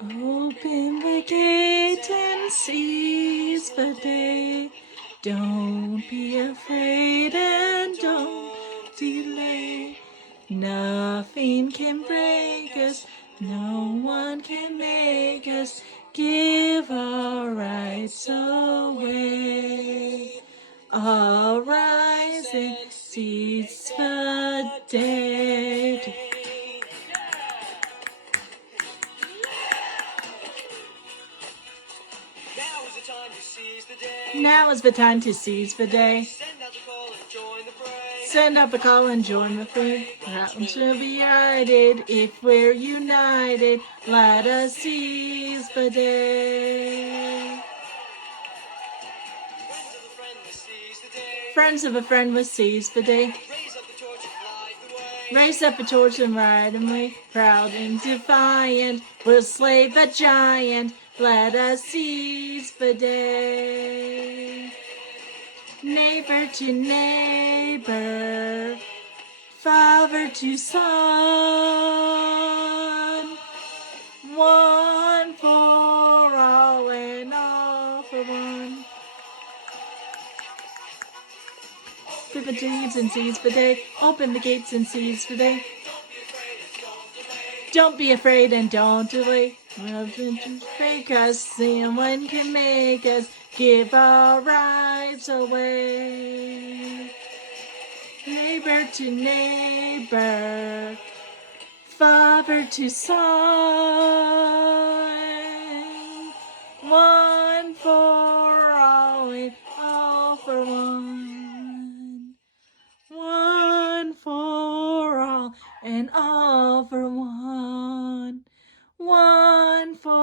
Open the gate and seize the day. Don't be afraid and don't delay. Nothing can break us, no one can make us give our rights away. Arise and seize the day. Now is the time to seize the day. Send out the call and join the fray. Proud to be united if we're united. Let us seize the day. Friends of a friend, let's seize the day. Raise up a torch and ride away. Proud and defiant, we'll slay the giant. Let us seize the day. Neighbor to neighbor, father to son, one for all and all for one. Open the gates and seize the day. Open the gates and seize the day. Don't be afraid and don't delay. Nothing to fake us, someone can make us give our rights away. Neighbor to neighbor, father to son, one for all and all for one. One for all and all for one. One for